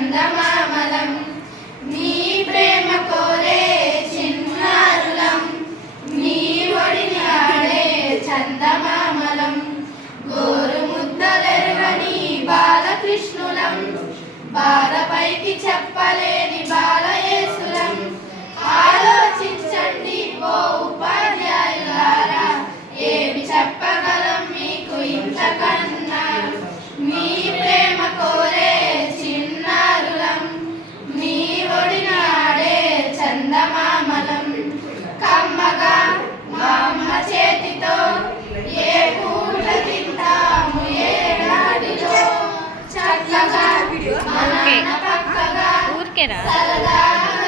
చందమామలం మీ ప్రేమ కోరే చిన్నారులం మీ ఒడిని ఆడే చందమామలం గోరు ముద్దలెరుగని బాలకృష్ణులం బాధపైకి చెప్పలేని బాలయేసులం ఆలోచించండి ఓ ఉపాధ్యాయులారా ఏమి చెప్పగలం మీకు ఇంతకన్నా మీ ప్రేమ కోరే చిన్నారులం మీ ఒడిన ఆడే చందమామలం కమ్మగా మా అమ్మ చేతితో ఏ పూట తింటాము ఏడాదిలో చక్కగా మన పక్కగా సరదాగా